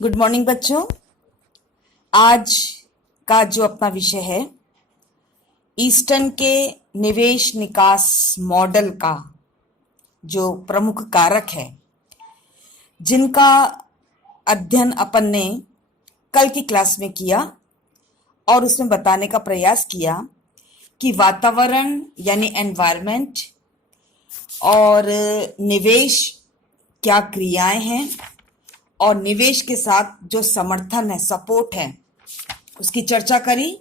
Good morning बच्चों। आज का जो अपना विषय है ईस्टर्न के निवेश निकास मॉडल का जो प्रमुख कारक है, जिनका अध्ययन अपन ने कल की क्लास में किया और उसमें बताने का प्रयास किया कि वातावरण यानी एनवायरनमेंट और निवेश क्या क्रियाएं हैं और निवेश के साथ जो समर्थन है, सपोर्ट है, उसकी चर्चा करी।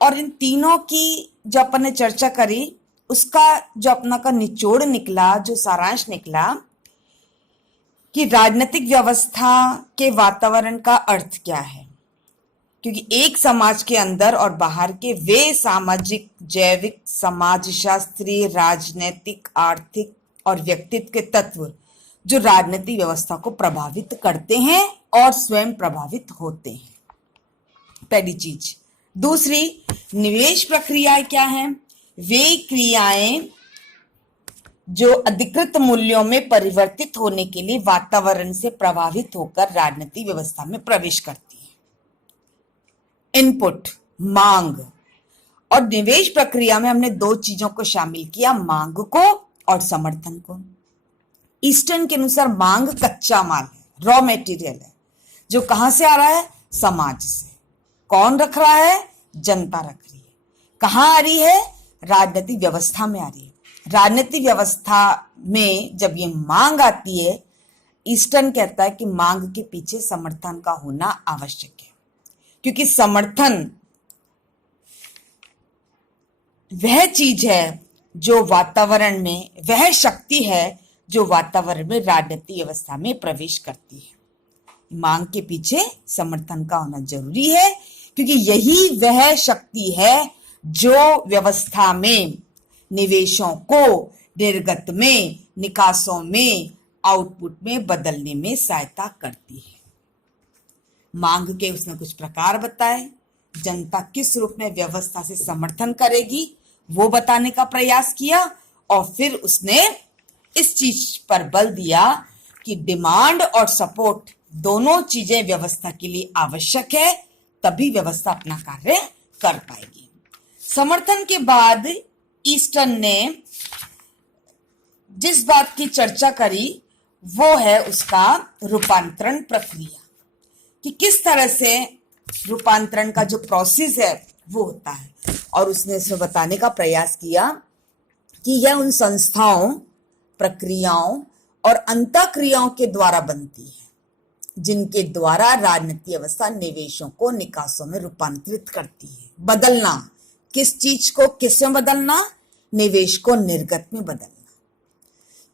और इन तीनों की जो अपन ने चर्चा करी उसका जो अपना का निचोड़ निकला, जो सारांश निकला कि राजनीतिक व्यवस्था के वातावरण का अर्थ क्या है। क्योंकि एक समाज के अंदर और बाहर के वे सामाजिक, जैविक, समाजशास्त्रीय, राजनीतिक, आर्थिक और व्यक्तित्व के तत्व जो राजनीतिक व्यवस्था को प्रभावित करते हैं और स्वयं प्रभावित होते हैं, पहली चीज। दूसरी, निवेश प्रक्रियाएं क्या हैं? वे क्रियाएं जो अधिकृत मूल्यों में परिवर्तित होने के लिए वातावरण से प्रभावित होकर राजनीतिक व्यवस्था में प्रवेश करती है। इनपुट, मांग। और निवेश प्रक्रिया में हमने दो चीजों को शामिल किया, मांग को और समर्थन को। ईस्टर्न के अनुसार मांग कच्चा माल है, रॉ मेटीरियल है, जो कहां से आ रहा है? समाज से। कौन रख रहा है? जनता रख रही है। कहां आ रही है? राजनीतिक व्यवस्था में आ रही है। राजनीतिक व्यवस्था में जब ये मांग आती है, ईस्टर्न कहता है कि मांग के पीछे समर्थन का होना आवश्यक है, क्योंकि समर्थन वह चीज है जो वातावरण में, वह शक्ति है जो वातावरण में राजनीतिक व्यवस्था में प्रवेश करती है। मांग के पीछे समर्थन का होना जरूरी है, क्योंकि यही वह शक्ति है जो व्यवस्था में निवेशों को निर्गत में, निकासों में, आउटपुट में बदलने में सहायता करती है। मांग के उसने कुछ प्रकार बताए, जनता किस रूप में व्यवस्था से समर्थन करेगी वो बताने का प्रयास किया, और फिर उसने इस चीज पर बल दिया कि डिमांड और सपोर्ट दोनों चीजें व्यवस्था के लिए आवश्यक है, तभी व्यवस्था अपना कार्य कर पाएगी। समर्थन के बाद ईस्टर्न ने जिस बात की चर्चा करी वो है उसका रूपांतरण प्रक्रिया, कि किस तरह से रूपांतरण का जो प्रोसेस है वो होता है। और उसने इसमें बताने का प्रयास किया कि यह उन संस्थाओं, प्रक्रियाओं और अंतःक्रियाओं के द्वारा बनती है जिनके द्वारा राजनीतिक व्यवस्था निवेशों को निकासों में रूपांतरित करती है। बदलना, किस चीज को किस में बदलना? निवेश को निर्गत में बदलना।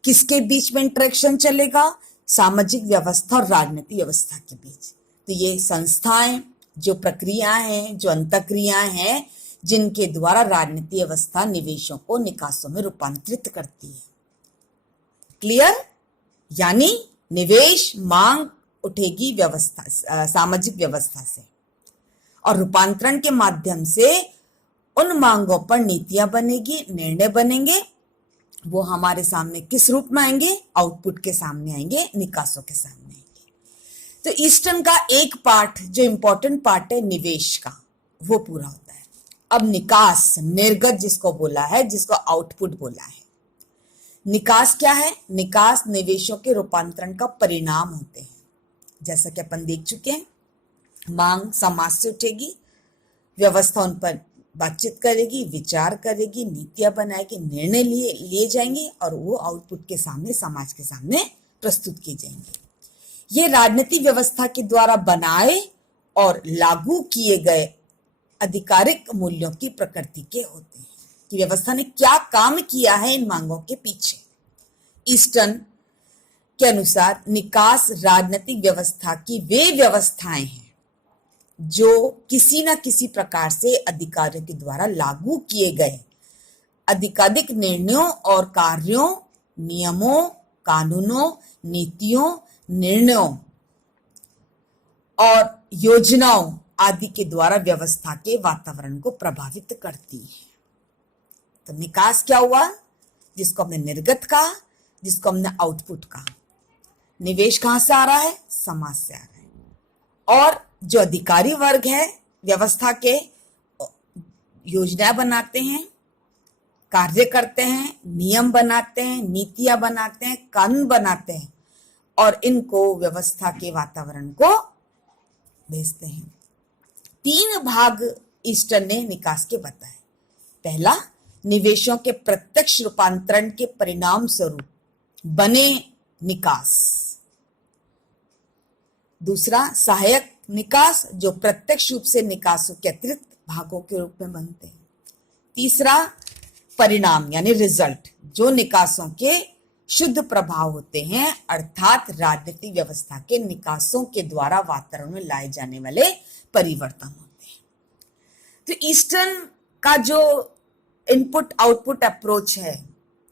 किसके बीच में इंटरेक्शन चलेगा? सामाजिक व्यवस्था और राजनीतिक व्यवस्था के बीच। तो ये संस्थाएं, जो प्रक्रियाएं हैं, जो अंतःक्रियाएं हैं, जिनके द्वारा राजनीतिक व्यवस्था निवेशों को निकासों में रूपांतरित करती है। क्लियर? यानी निवेश मांग उठेगी व्यवस्था, सामाजिक व्यवस्था से, और रूपांतरण के माध्यम से उन मांगों पर नीतियां बनेगी, निर्णय बनेंगे। वो हमारे सामने किस रूप में आएंगे? आउटपुट के सामने आएंगे, निकासों के सामने आएंगे। तो ईस्टर्न का एक पार्ट, जो इंपॉर्टेंट पार्ट है निवेश का, वो पूरा होता है। अब निकास, निर्गत जिसको बोला है, जिसको आउटपुट बोला है। निकास क्या है? निकास निवेशों के रूपांतरण का परिणाम होते हैं। जैसा कि अपन देख चुके हैं, मांग समाज से उठेगी, व्यवस्था उन पर बातचीत करेगी, विचार करेगी, नीतियां बनाएगी, निर्णय लिए जाएंगे और वो आउटपुट के सामने, समाज के सामने प्रस्तुत किए जाएंगे। ये राजनीतिक व्यवस्था के द्वारा बनाए और लागू किए गए आधिकारिक मूल्यों की प्रकृति के होते हैं, कि व्यवस्था ने क्या काम किया है इन मांगों के पीछे। ईस्टर्न के अनुसार निकास राजनीतिक व्यवस्था की वे व्यवस्थाएं हैं जो किसी न किसी प्रकार से अधिकारियों के द्वारा लागू किए गए अधिकाधिक निर्णयों और कार्यों, नियमों, कानूनों, नीतियों, निर्णयों और योजनाओं आदि के द्वारा व्यवस्था के वातावरण को प्रभावित करती है। तो निकास क्या हुआ? जिसको हमने निर्गत कहा, जिसको हमने आउटपुट कहा। निवेश कहां से आ रहा है? समाज से आ रहा है। और जो अधिकारी वर्ग है व्यवस्था के, योजना बनाते हैं, कार्य करते हैं, नियम बनाते हैं, नीतियां बनाते हैं, कानून बनाते हैं और इनको व्यवस्था के वातावरण को भेजते हैं। 3 भाग ईस्टन ने निकास के बताए। पहला, निवेशों के प्रत्यक्ष रूपांतरण के परिणाम स्वरूप बने निकास। दूसरा, सहायक निकास जो प्रत्यक्ष रूप से निकासों के अतिरिक्त भागों के रूप में बनते हैं। तीसरा, परिणाम यानी रिजल्ट जो निकासों के शुद्ध प्रभाव होते हैं, अर्थात राजनीतिक व्यवस्था के निकासों के द्वारा वातावरण में लाए जाने वाले परिवर्तन होते हैं। तो ईस्टर्न का जो इनपुट आउटपुट अप्रोच है,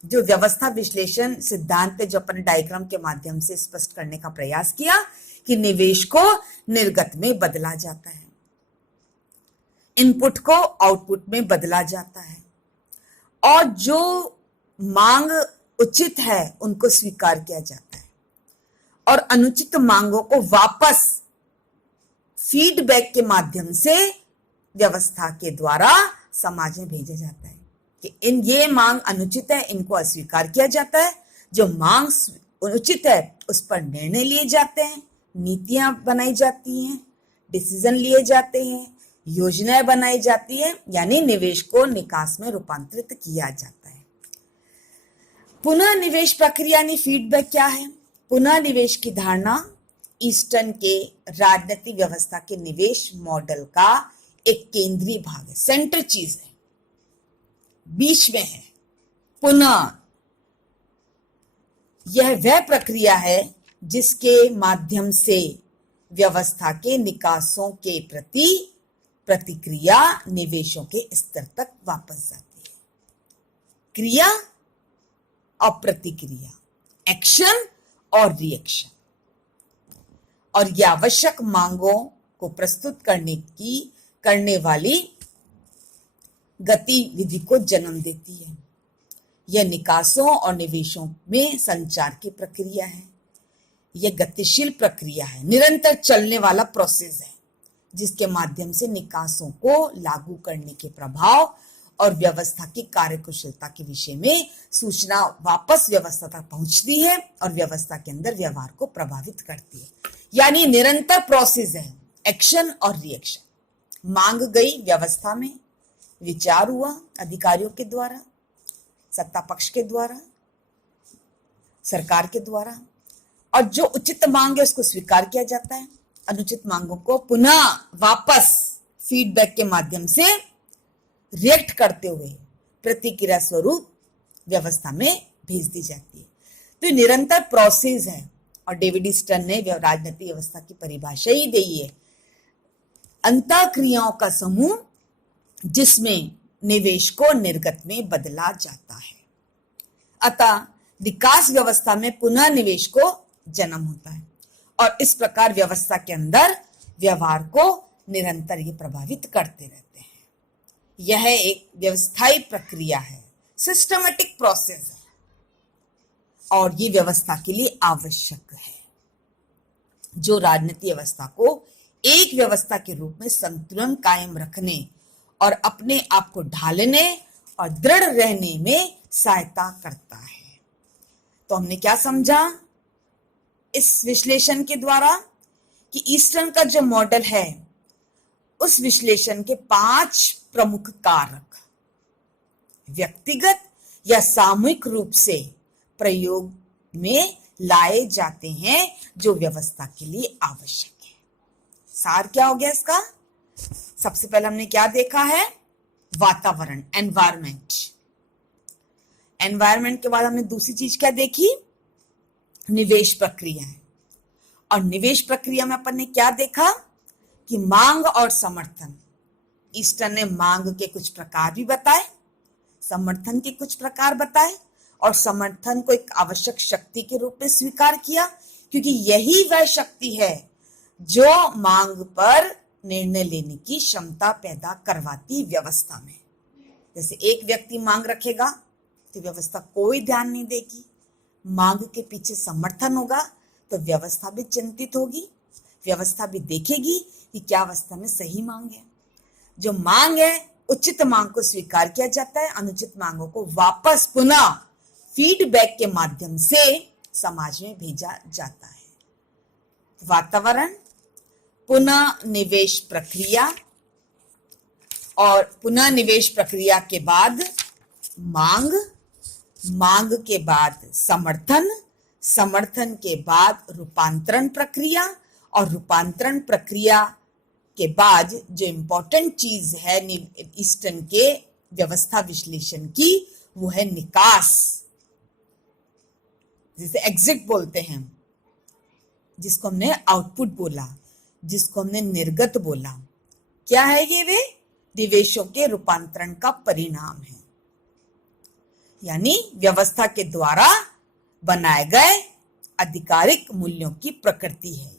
जो व्यवस्था विश्लेषण सिद्धांत है, जो अपन डायग्राम के माध्यम से स्पष्ट करने का प्रयास किया कि निवेश को निर्गत में बदला जाता है, इनपुट को आउटपुट में बदला जाता है और जो मांग उचित है उनको स्वीकार किया जाता है और अनुचित मांगों को वापस फीडबैक के माध्यम से व्यवस्था के द्वारा समाज में भेजा जाता है कि ये मांग अनुचित है, इनको अस्वीकार किया जाता है। जो मांग उचित है उस पर निर्णय लिए जाते हैं, नीतियां बनाई जाती हैं, डिसीजन लिए जाते हैं, योजनाएं बनाई जाती है, यानी निवेश को निकास में रूपांतरित किया जाता है। पुनः निवेश प्रक्रिया यानी फीडबैक क्या है? पुनः निवेश की धारणा ईस्टर्न के राजनीतिक व्यवस्था के निवेश मॉडल का एक केंद्रीय भाग है, सेंटर चीज है, बीच में है। पुनः यह वह प्रक्रिया है जिसके माध्यम से व्यवस्था के निकासों के प्रति प्रतिक्रिया निवेशों के स्तर तक वापस जाती है। क्रिया और प्रतिक्रिया, एक्शन और रिएक्शन, और यह आवश्यक मांगों को प्रस्तुत करने वाली गतिविधि को जन्म देती है। यह निकासों और निवेशों में संचार की प्रक्रिया है। यह गतिशील प्रक्रिया है, निरंतर चलने वाला प्रोसेस है जिसके माध्यम से निकासों को लागू करने के प्रभाव और व्यवस्था की कार्यकुशलता के विषय में सूचना वापस व्यवस्था तक पहुंचती है और व्यवस्था के अंदर व्यवहार को प्रभावित करती है। यानी निरंतर प्रोसेस है, एक्शन और रिएक्शन। मांग गई व्यवस्था में, विचार हुआ अधिकारियों के द्वारा, सत्ता पक्ष के द्वारा, सरकार के द्वारा, और जो उचित मांग है उसको स्वीकार किया जाता है। अनुचित मांगों को पुनः वापस फीडबैक के माध्यम से रिएक्ट करते हुए प्रतिक्रिया स्वरूप व्यवस्था में भेज दी जाती है। तो निरंतर प्रोसेस है और डेविड ईस्टन ने राजनीतिक व्यवस्था की परिभाषा ही दी है, अंतःक्रियाओं का समूह जिसमें निवेश को निर्गत में बदला जाता है। अतः विकास व्यवस्था में पुनः निवेश को जन्म होता है और इस प्रकार व्यवस्था के अंदर व्यवहार को निरंतर ये प्रभावित करते रहते हैं। यह एक व्यवस्थाई प्रक्रिया है, सिस्टमेटिक प्रोसेस है और ये व्यवस्था के लिए आवश्यक है, जो राजनीतिक व्यवस्था को एक व्यवस्था के रूप में संतुलन कायम रखने और अपने आप को ढालने और दृढ़ रहने में सहायता करता है। तो हमने क्या समझा इस विश्लेषण के द्वारा कि ईस्टर्न का जो मॉडल है उस विश्लेषण के 5 प्रमुख कारक व्यक्तिगत या सामूहिक रूप से प्रयोग में लाए जाते हैं जो व्यवस्था के लिए आवश्यक है। सार क्या हो गया इसका? सबसे पहले हमने क्या देखा है? वातावरण, एनवायरमेंट। एनवायरमेंट के बाद हमने दूसरी चीज क्या देखी? निवेश प्रक्रिया है। और निवेश प्रक्रिया में अपन ने क्या देखा कि मांग और समर्थन। ईस्टर्न ने मांग के कुछ प्रकार भी बताए, समर्थन के कुछ प्रकार बताए और समर्थन को एक आवश्यक शक्ति के रूप में स्वीकार किया, क्योंकि यही वह शक्ति है जो मांग पर निर्णय लेने की क्षमता पैदा करवाती व्यवस्था में। जैसे एक व्यक्ति मांग रखेगा तो व्यवस्था कोई ध्यान नहीं देगी, मांग के पीछे समर्थन होगा तो व्यवस्था भी चिंतित होगी, व्यवस्था भी देखेगी कि क्या अवस्था में सही मांग है। जो मांग है उचित मांग को स्वीकार किया जाता है, अनुचित मांगों को वापस पुनः फीडबैक के माध्यम से समाज में भेजा जाता है। वातावरण, पुनः निवेश प्रक्रिया, और पुनः निवेश प्रक्रिया के बाद मांग, मांग के बाद समर्थन, समर्थन के बाद रूपांतरण प्रक्रिया, और रूपांतरण प्रक्रिया के बाद जो इंपॉर्टेंट चीज है ईस्टर्न के व्यवस्था विश्लेषण की, वो है निकास, जिसे एग्जिट बोलते हैं, जिसको हमने आउटपुट बोला, जिसको हमने निर्गत बोला। क्या है ये? वे निवेशों के रूपांतरण का परिणाम है, यानी व्यवस्था के द्वारा बनाए गए आधिकारिक मूल्यों की प्रकृति है।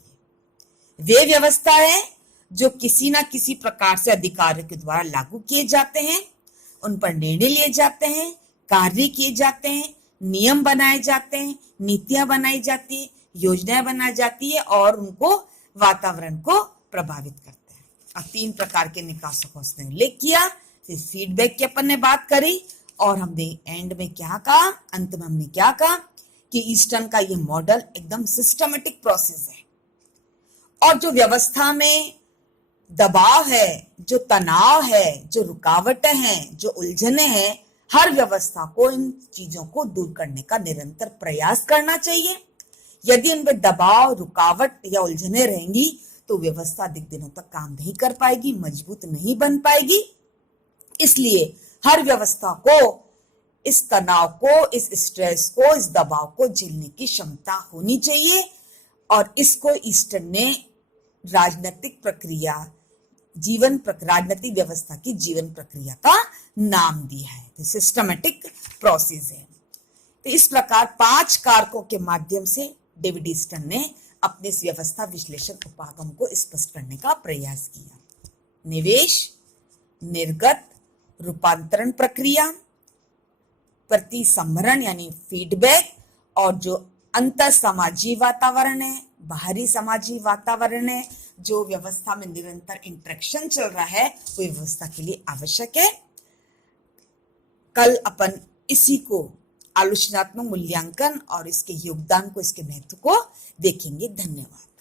वे व्यवस्था है जो किसी ना किसी प्रकार से अधिकारियों के द्वारा लागू किए जाते हैं, उन पर निर्णय लिए जाते हैं, कार्य किए जाते हैं, नियम बनाए जाते हैं, नीतियां बनाई जाती है, योजनाएं बनाई जाती है और उनको वातावरण को प्रभावित करते हैं। और 3 प्रकार के निकासों का उसने उल्लेख किया। फिर फीडबैक की अपन ने बात करी और हमने एंड में क्या कहा, अंत में हमने क्या कहा कि ईस्टर्न का ये मॉडल एकदम सिस्टमेटिक प्रोसेस है, और जो व्यवस्था में दबाव है, जो तनाव है, जो रुकावटें हैं, जो उलझने हैं, हर व्यवस्था को इन चीजों को दूर करने का निरंतर प्रयास करना चाहिए। यदि इनमें दबाव, रुकावट या उलझने रहेंगी तो व्यवस्था अधिक दिनों तक काम नहीं कर पाएगी, मजबूत नहीं बन पाएगी। इसलिए हर व्यवस्था को इस तनाव को, इस स्ट्रेस को, इस दबाव को झेलने की क्षमता होनी चाहिए, और इसको ईस्टर्न ने राजनीतिक प्रक्रिया, राजनीतिक व्यवस्था की जीवन प्रक्रिया का नाम दिया है। तो सिस्टमेटिक प्रोसेस है। तो इस प्रकार 5 कारकों के माध्यम से डेविड ईस्टर्न ने अपने इस व्यवस्था विश्लेषण उपागम को स्पष्ट करने का प्रयास किया। निवेश, निर्गत, रूपांतरण प्रक्रिया, प्रतिसंभरण यानी फीडबैक, और जो अंतर समाजी वातावरण है, बाहरी समाजी वातावरण है, जो व्यवस्था में निरंतर इंटरेक्शन चल रहा है, वो व्यवस्था के लिए आवश्यक है। कल अपन इसी को आलोचनात्मक मूल्यांकन और इसके योगदान को, इसके महत्व को देखेंगे। धन्यवाद।